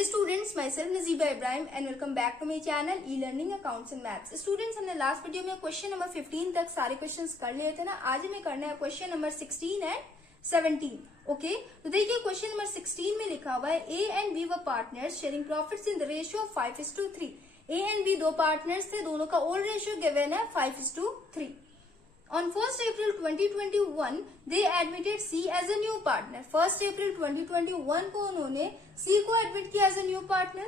Hello students, myself Najiba Ibrahim and welcome back to my channel e learning accounts and maths. Students, हमने last video में question number 15 तक सारे questions कर लिए थे ना। आज हमें करना है क्वेश्चन नंबर 16 एंड 17। ओके, तो देखिए क्वेश्चन नंबर 16 में लिखा हुआ है A and B were partners sharing profits in the ratio of 5:3। A and B दो पार्टनर्स थे, दोनों का ओल्ड रेशियो गिवन है 5:3। On 1st April 2021, they admitted C as a new partner. 1st April 2021 को उन्होंने C को admit किया as a new partner.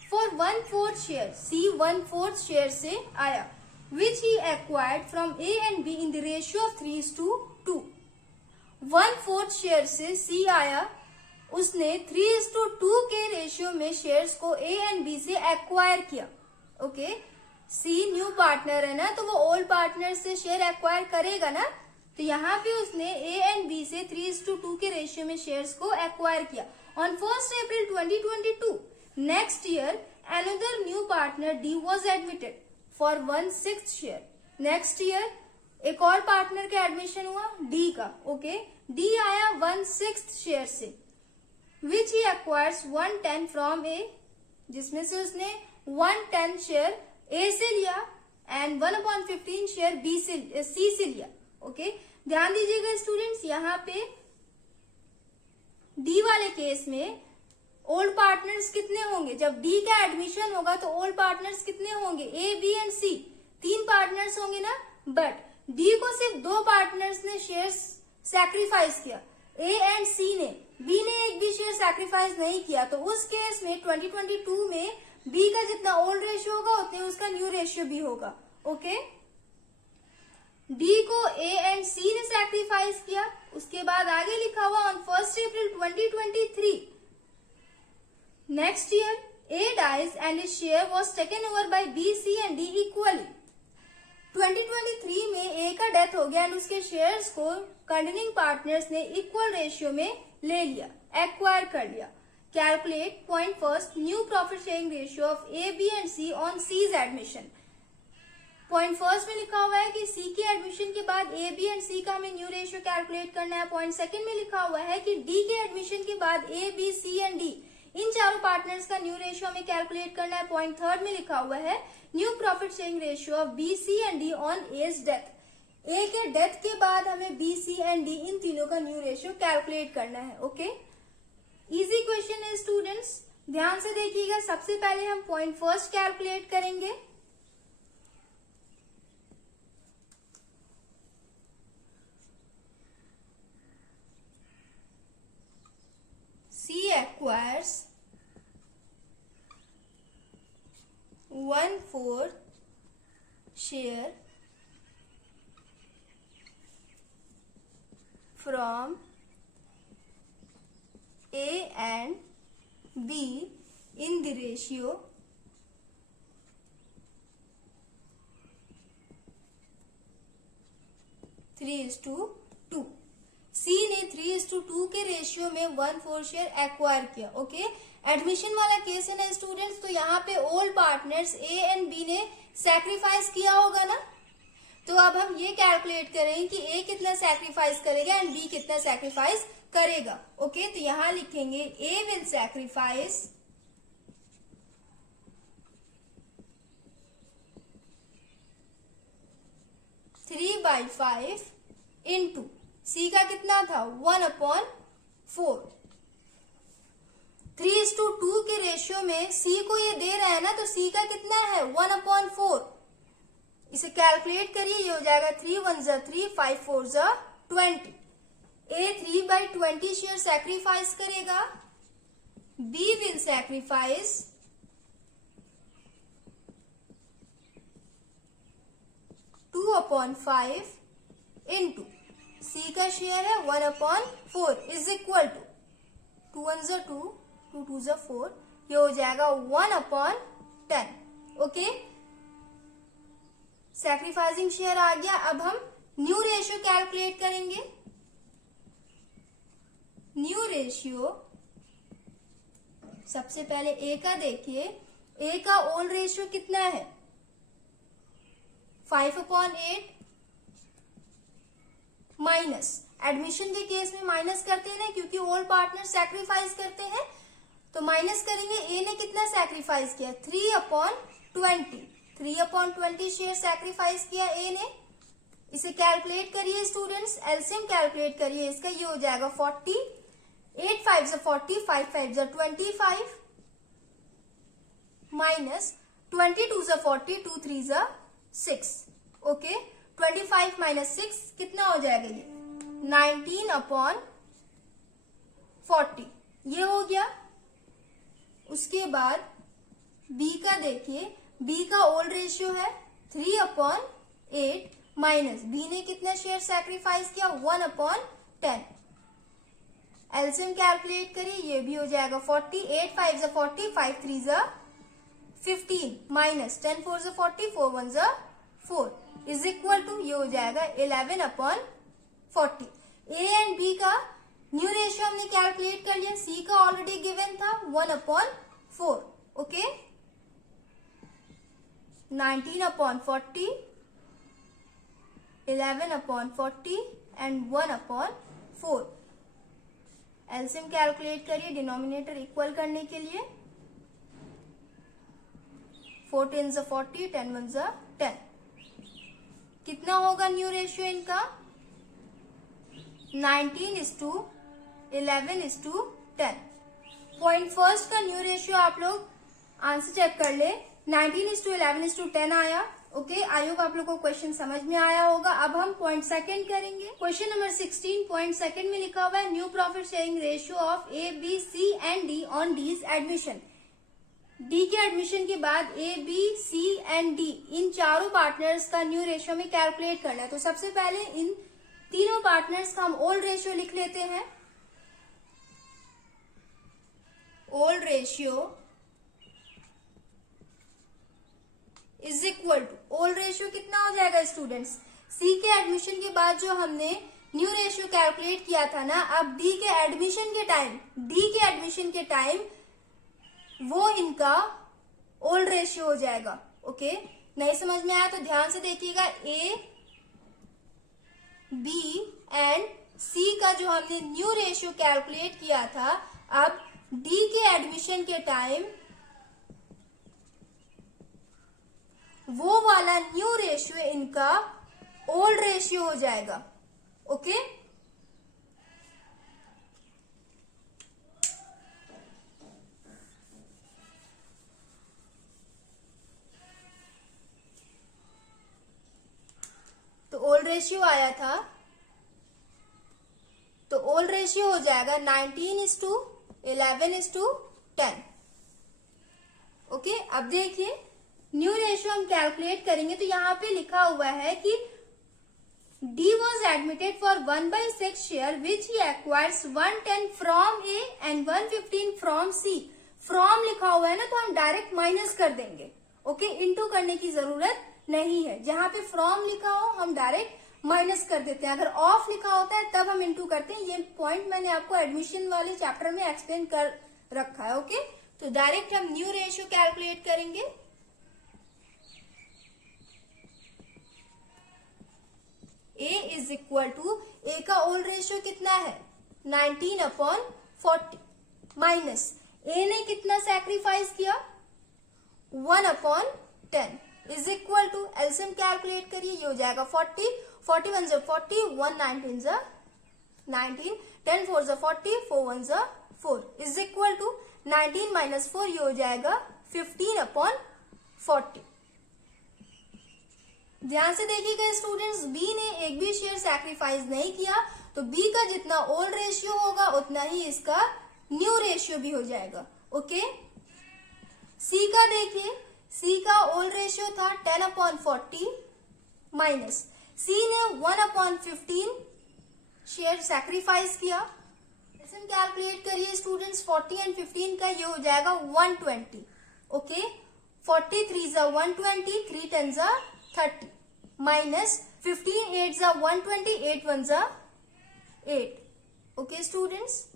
For 1/4 share, C 1/4 share से आया, which he acquired from A and B in the ratio of 3:2. 1/4 share से C आया, उसने 3:2 के रेशियो में शेयर्स को A and B से एक्वायर किया। ओके, सी न्यू पार्टनर है ना, तो वो ओल्ड पार्टनर से शेयर एक्वायर करेगा ना। तो यहाँ पे उसने ए एंड बी से 3:2 के रेशियो में शेयर्स को एक्वायर किया। On 1st April 2022, next year another new partner D was admitted for 1/6 share. Next year एक और पार्टनर का एडमिशन हुआ डी का। ओके, डी आया 1/6 शेयर से, विच ही एक्वायर्स 1/10 फ्रॉम ए, जिसमें से उसने 1/10 शेयर ए से लिया एंड 1/15 शेयर बी से सी से लिया। ओके, ध्यान दीजिएगा स्टूडेंट्स, यहाँ पे डी वाले केस में ओल्ड पार्टनर्स कितने होंगे? जब डी का एडमिशन होगा तो ओल्ड पार्टनर्स कितने होंगे? ए, बी एंड सी, 3 पार्टनर्स होंगे ना। बट डी को सिर्फ 2 पार्टनर्स ने शेयर सैक्रिफाइस किया, ए एंड सी ने। बी ने एक भी शेयर सैक्रिफाइस नहीं किया। तो उस केस में 2022 में बी का जितना ओल्ड रेशियो होगा उतने उसका न्यू रेशियो भी होगा। ओके, डी को ए एंड सी ने सैक्रिफाइस किया। उसके बाद आगे लिखा हुआ on 1st April 2023, next year A dies and his share was taken over by B, C and D equally. 2023 में ए का डेथ हो गया एंड उसके शेयर्स को कंटिन्यूइंग पार्टनर्स ने इक्वल रेशियो में ले लिया, एक्वायर कर लिया। Calculate point first new profit sharing ratio of A, B and C on C's admission. Point first में लिखा हुआ है कि C के एडमिशन के बाद A, B एंड C का हमें न्यू रेशियो कैलकुलेट करना है। पॉइंट सेकंड में लिखा हुआ है कि D के एडमिशन के बाद A, B, C and D इन चारों पार्टनर्स का न्यू रेशियो हमें कैलकुलेट करना है। पॉइंट थर्ड में लिखा हुआ है new profit sharing ratio of B, C and D on A's death. A के डेथ के बाद हमें B, C एंड D इन तीनों का न्यू रेशियो कैलकुलेट करना है। ओके, इजी क्वेश्चन है स्टूडेंट्स, ध्यान से देखिएगा। सबसे पहले हम पॉइंट फर्स्ट कैलकुलेट करेंगे। C acquires 1/4 share from A and B in the ratio 3:2। C ने 3:2 के रेशियो में 1/4 शेयर एक्वायर किया। ओके, एडमिशन वाला केस है ना स्टूडेंट्स, तो यहाँ पे old partners A and B ने सैक्रिफाइस किया होगा ना। तो अब हम ये कैलकुलेट करेंगे कि A कितना सैक्रिफाइस करेगा एंड B कितना सैक्रिफाइस करेगा। ओके, तो यहां लिखेंगे A will sacrifice 3/5 into C का कितना था 1/4। 3:2 के रेशियो में C को ये दे रहा है ना, तो C का कितना है 1/4। इसे कैलकुलेट करिए, ये हो जाएगा 3 1 3, 5 4 20। A 3/20 शेयर सैक्रिफाइस करेगा, B will sacrifice 2/5 into C का शेयर है 1/4 इज इक्वल टू 2 1 2, 2 2 4, ये हो जाएगा 1/10। ओके, सैक्रिफाइसिंग शेयर आ गया। अब हम न्यू रेशियो कैलकुलेट करेंगे। न्यू रेशियो सबसे पहले A का देखिए, A का ओल्ड रेशियो कितना है 5/8 माइनस एडमिशन के केस में माइनस करते हैं ना, क्योंकि ओल्ड पार्टनर सैक्रिफाइस करते हैं। तो माइनस करेंगे, ए ने कितना सैक्रिफाइस किया 3/20, 3/20 शेयर सैक्रिफाइस किया ए ने। इसे कैलकुलेट करिए स्टूडेंट्स, एलसीएम कैलकुलेट करिए इसका, ये हो जाएगा 40, 8 5 40, 5 5 25 माइनस 22 40, 2 3 6। ओके, 25 माइनस 6 कितना हो जाएगा ये 19/40, ये हो गया। उसके बाद बी का देखिए, बी का ओल्ड रेशियो है 3/8 माइनस बी ने कितना शेयर सैक्रिफाइस किया 1/10। एलसीएम कैलकुलेट करिए, ये भी हो जाएगा 40, 8 5 40, 5 3 15 माइनस 10 4 40, 4 1 4 इज इक्वल टू, ये हो जाएगा 11/40। ए एंड बी का न्यू रेशियो हमने कैलकुलेट कर लिया, सी का ऑलरेडी गिवन था 1/4। Okay, 19/40, 11/40 and 1/4। एलसीएम कैलकुलेट करिए डिनोमिनेटर इक्वल करने के लिए, 4 10 40, 10 1 10। कितना होगा न्यू रेशियो इनका 19:11:10। पॉइंट फर्स्ट का न्यू रेशियो आप लोग आंसर चेक कर ले, 19:11:10 आया। ओके, आई होप आप लोग को क्वेश्चन समझ में आया होगा। अब हम पॉइंट सेकंड करेंगे। क्वेश्चन नंबर 16 पॉइंट सेकंड में लिखा हुआ है new profit sharing ratio of A B C and D on D's admission. D के एडमिशन के बाद A B C and D इन चारों पार्टनर्स का न्यू रेशियो में कैलकुलेट करना है। तो सबसे पहले इन तीनों पार्टनर्स का हम ओल्ड रेशियो लिख लेते हैं। Old ratio is equal to, old ratio कितना हो जाएगा स्टूडेंट्स, सी के एडमिशन के बाद जो हमने न्यू रेशियो कैलकुलेट किया था ना, अब डी के एडमिशन के टाइम वो इनका ओल्ड रेशियो हो जाएगा। ओके, नहीं समझ में आया तो ध्यान से देखिएगा, ए बी एंड सी का जो हमने न्यू रेशियो कैलकुलेट किया था, अब डी के एडमिशन के टाइम वो वाला न्यू रेशियो इनका ओल्ड रेशियो हो जाएगा। ओके, तो ओल्ड रेशियो आया था, तो ओल्ड रेशियो हो जाएगा 19:11:10। ओके, अब देखिए न्यू रेशियो हम कैलकुलेट करेंगे तो यहाँ पे लिखा हुआ है कि D was admitted for 1/6 share which he acquires 110 from A and 115 from C। From लिखा हुआ है ना, तो हम डायरेक्ट माइनस कर देंगे। ओके, इनटू करने की जरूरत नहीं है। जहां पे फ्रॉम लिखा हो हम डायरेक्ट माइनस कर देते हैं, अगर ऑफ लिखा होता है तब हम इनटू करते हैं। ये पॉइंट मैंने आपको एडमिशन वाले चैप्टर में एक्सप्लेन कर रखा है। ओके, तो डायरेक्ट हम न्यू रेशियो कैलकुलेट करेंगे। A इज इक्वल टू, ए का ओल्ड रेशियो कितना है 19/40 माइनस ए ने कितना सैक्रिफाइस किया 1/10 is equal to, LCM calculate करिए, ये हो जाएगा 40, 41 40, 1 19 19, 10 4 40, 4 1 4 इज इक्वल टू 19 माइनस 4, ये हो जाएगा 15/40। ध्यान से देखिएगा स्टूडेंट्स, बी ने एक भी शेयर सैक्रिफाइस नहीं किया, तो बी का जितना ओल्ड रेशियो होगा उतना ही इसका न्यू रेशियो भी हो जाएगा। ओके, सी का देखिए, सी का ओल्ड रेशियो था 10/40 माइनस सी ने 1/15 शेयर सैक्रिफाइस किया। लेसन कैलकुलेट करिए स्टूडेंट्स, 40 एंड 15 का ये हो जाएगा 120। Okay, 40 3 120, 3 10 30 minus 15 8 120, 8 1 8। Okay students,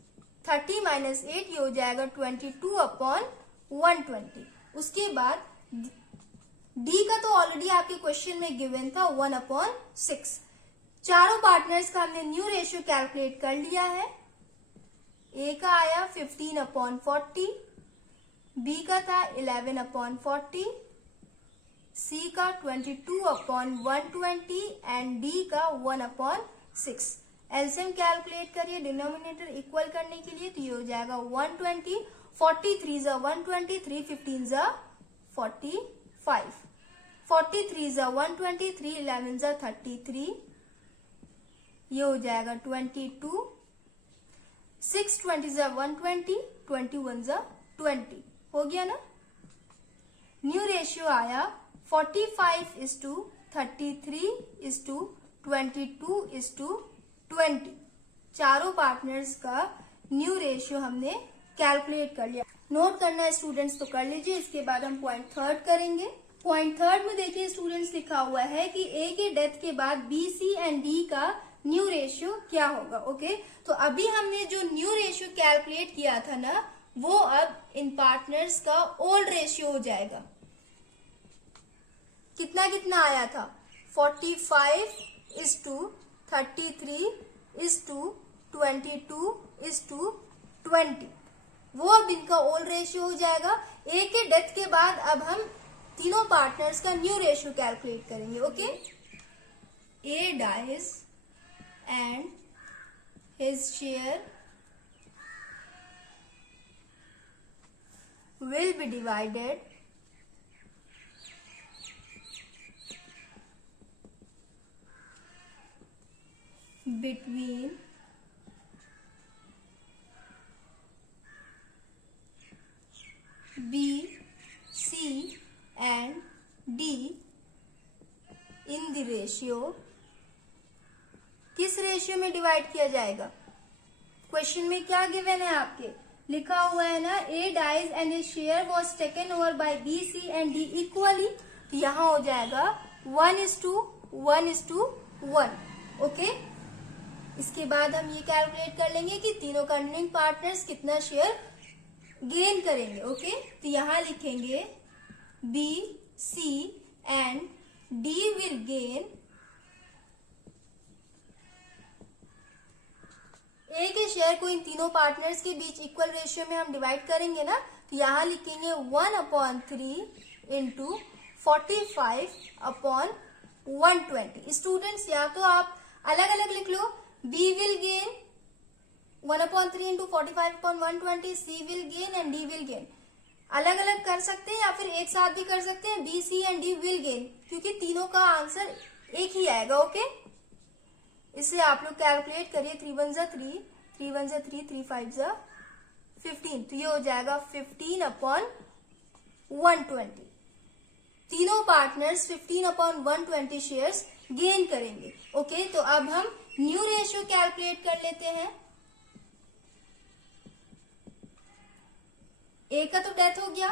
30 minus 8 ये हो जाएगा 22/120। उसके बाद डी का तो ऑलरेडी आपके क्वेश्चन में गिवन था 1/6। चारों पार्टनर्स का हमने न्यू रेशियो कैलकुलेट कर लिया है। ए का आया 15/40, बी का था 11/40, सी का 22/120 एंड डी का 1/6। एलसीएम कैलकुलेट करिए डिनोमिनेटर इक्वल करने के लिए, तो ये हो जाएगा 120, 43 ज़ा 120, 3 15 ज़ा 45, 43 ज़ा 120, 3 11 ज़ा 33, ये हो जाएगा 22, 6 20 ज़ा 120, 21 ज़ा 20, हो गया ना। न्यू रेशियो आया 45:33:22:20। चारों पार्टनर्स का न्यू रेशियो हमने कैलकुलेट कर लिया। नोट करना है स्टूडेंट्स तो कर लीजिए। इसके बाद हम पॉइंट थर्ड करेंगे। पॉइंट थर्ड में देखिए स्टूडेंट्स लिखा हुआ है कि ए के डेथ के बाद बी, सी एंड डी का न्यू रेशियो क्या होगा। ओके, तो अभी हमने जो न्यू रेशियो कैलकुलेट किया था ना, वो अब इन पार्टनर्स का ओल्ड रेशियो हो जाएगा। कितना कितना आया था, 45:33:22:20, वो अब इनका ओल्ड रेशियो हो जाएगा। ए के डेथ के बाद अब हम तीनों पार्टनर्स का न्यू रेशियो कैलकुलेट करेंगे। Okay, A dies and his share will be divided between B, C and D in the ratio। किस रेशियो में डिवाइड किया जाएगा? क्वेश्चन में क्या गिवन है आपके, लिखा हुआ है ना, A dies and his share was taken over by B, C and D equally. तो यहाँ हो जाएगा 1:1:1। ओके, इसके बाद हम ये कैलकुलेट कर लेंगे कि तीनों कंटिन्यूइंग पार्टनर्स कितना शेयर गेन करेंगे। ओके, तो यहाँ लिखेंगे B, C and D will gain, A के शेयर को इन तीनों पार्टनर्स के बीच इक्वल रेशियो में हम डिवाइड करेंगे ना, तो यहाँ लिखेंगे 1/3 इंटू 45/120। स्टूडेंट्स या तो आप अलग अलग लिख लो, B will gain 1/3 into 45/120, C will gain and D will gain. अलग अलग कर सकते हैं या फिर एक साथ भी कर सकते हैं, B, C and D will gain, क्योंकि तीनों का आंसर एक ही आएगा। ओके, इसे आप लोग कैलकुलेट करिए। 3 1 ज़ा 3, 3 1 ज़ा 3, 3 5 ज़ा 15, तो ये हो जाएगा 15/120। तीनों पार्टनर्स 15/120 शेयर्स गेन करेंगे। ओके, तो अब हम न्यू रेशियो कैलकुलेट कर लेते हैं। ए का तो डेथ हो गया,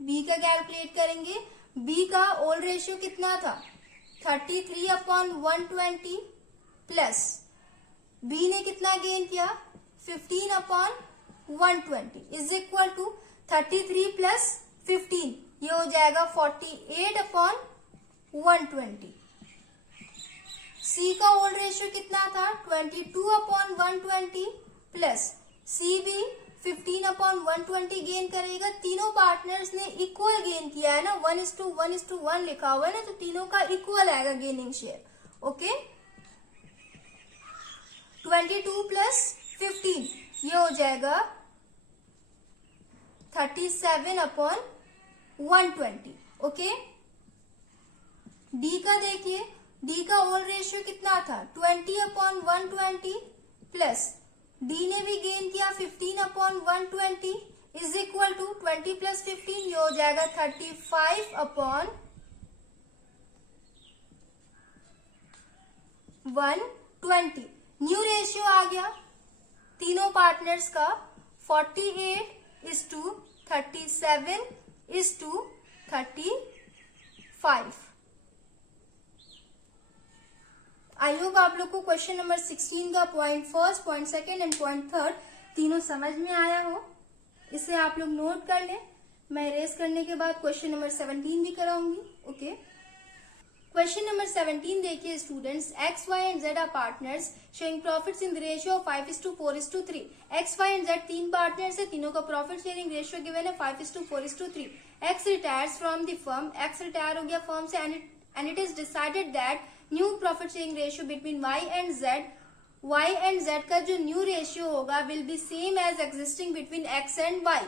बी का कैलकुलेट करेंगे। बी का ओल्ड रेशियो कितना था, 33/120 प्लस बी ने कितना गेन किया, 15/120 इज इक्वल टू 33 प्लस 15, ये हो जाएगा 48/120। सी का ओल्ड रेशियो कितना था, 22/120 प्लस सी भी 15/120 गेन करेगा। तीनों पार्टनर्स ने इक्वल गेन किया है ना, 1:1:1 लिखा हुआ है ना, तो तीनों का इक्वल आएगा गेनिंग शेयर। ओके, 22 प्लस 15 ये हो जाएगा 37/120। ओके, डी का देखिए, डी का ओल्ड रेशियो कितना था, 20/120 प्लस डी ने भी गेन किया 15/120 इज इक्वल टू 20 प्लस 15, ये हो जाएगा 35/120। न्यू रेशियो आ गया तीनों पार्टनर्स का 48:37:35। आई होप आप लोग को क्वेश्चन नंबर 16 का point first, point second and point third तीनों समझ में आया हो। इसे आप लोग नोट कर लें। मैं इरेज करने के बाद क्वेश्चन नंबर 17 भी कराऊंगी। ओके, क्वेश्चन नंबर 17 देखिए students, X Y and Z are partners showing profits in the ratio of 5:4:3। X Y and Z तीन पार्टनर्स है, तीनों का प्रॉफिट शेयरिंग रेशियो गिवन है 5:4:3। X retires from the firm, X retire हो गया firm से, and it is decided that new profit sharing ratio between Y and Z, Y and Z का जो न्यू रेशियो होगा will be same as existing between X and Y.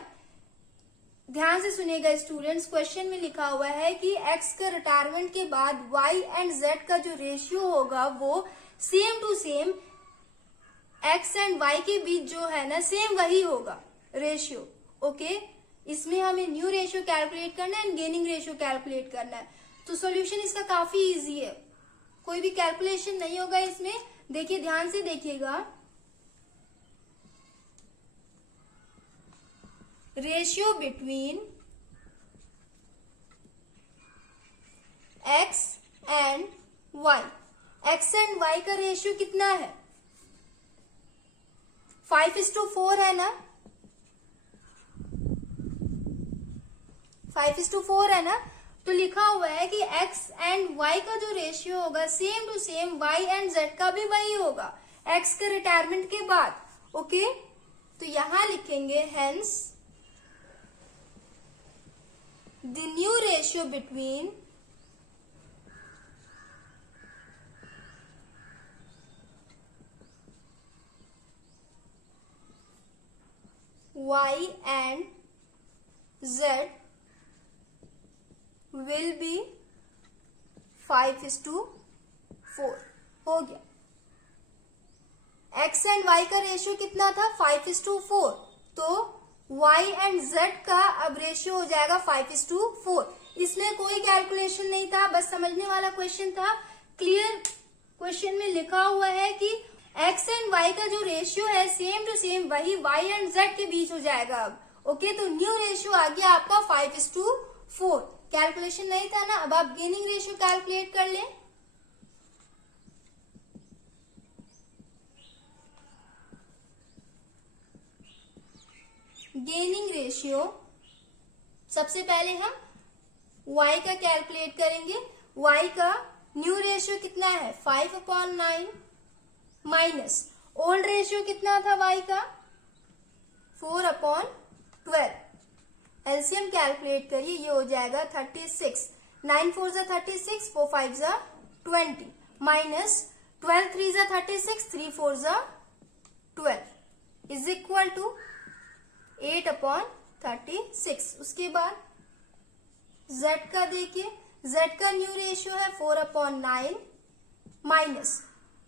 ध्यान से सुनिएगा students, question में लिखा हुआ है कि एक्स का रिटायरमेंट के बाद वाई एंड जेड का जो रेशियो होगा वो same to same X and Y के बीच जो है ना सेम वही होगा रेशियो। ओके, इसमें हमें न्यू रेशियो कैलकुलेट करना है एंड गेनिंग रेशियो कैलकुलेट करना है। तो सॉल्यूशन इसका काफी इजी है, कोई भी कैलकुलेशन नहीं होगा इसमें। देखिए ध्यान से देखिएगा, ratio between X and Y, X and Y का रेशियो कितना है 5:4 है ना, 5:4 है ना। तो लिखा हुआ है कि एक्स एंड वाई का जो रेशियो होगा same to same Y and Z का भी वही होगा एक्स के रिटायरमेंट के बाद। ओके, तो यहां लिखेंगे hence the new ratio between y and z will be 5:4 हो गया। x एंड y का रेशियो कितना था 5:4, तो y एंड z का अब रेशियो हो जाएगा 5:4। इसमें कोई कैलकुलेशन नहीं था, बस समझने वाला क्वेश्चन था। क्लियर, क्वेश्चन में लिखा हुआ है कि x एंड y का जो रेशियो है सेम टू सेम वही y एंड z के बीच हो जाएगा अब। ओके, तो न्यू रेशियो आ गया आपका 5:4। कैलकुलेशन नहीं था ना, अब आप गेनिंग रेशियो कैलकुलेट कर लें। गेनिंग रेशियो, सबसे पहले हम y का कैलकुलेट करेंगे। y का न्यू रेशियो कितना है 5/9 माइनस ओल्ड रेशियो कितना था y का 4/12। एलसीएम कैलकुलेट करिए, ये हो जाएगा 36। 9 4 जा 36, 4 5 जा 20 माइनस 12 3 जा 36, 3 4 जा 12 इज इक्वल टू 8/36। उसके बाद z का देखिए, z का न्यू रेशियो है 4/9 माइनस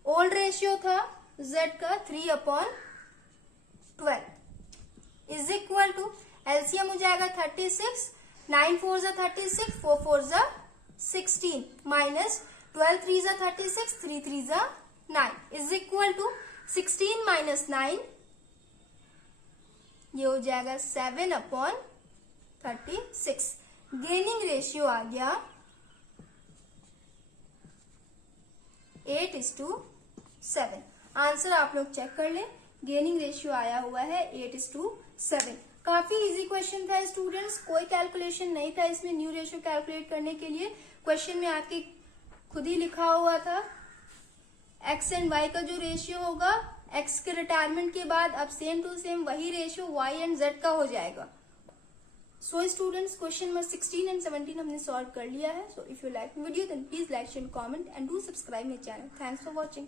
ओल्ड रेशियो था z का 3/12 इज इक्वल टू एलसीएम हो जाएगा 36। 9 4 जा 36, 4 4 जा 16 माइनस 12 3 जा 36, 3 3 जा 9 इज इक्वल टू 16 माइनस 9, ये हो जाएगा 7/36। गेनिंग रेशियो आ गया 8:7। आंसर आप लोग चेक कर ले, गेनिंग रेशियो आया हुआ है 8:7। काफी इजी क्वेश्चन था स्टूडेंट्स, कोई कैलकुलेशन नहीं था इसमें न्यू रेशियो कैलकुलेट करने के लिए। क्वेश्चन में आपके खुद ही लिखा हुआ था एक्स एंड वाई का जो रेशियो होगा एक्स के रिटायरमेंट के बाद अब सेम टू सेम वही रेशियो वाई एंड जेड का हो जाएगा। So students, question number 16 and 17 हमने सॉल्व कर लिया है। So if you like video then please like share comment and do subscribe my channel. Thanks for watching.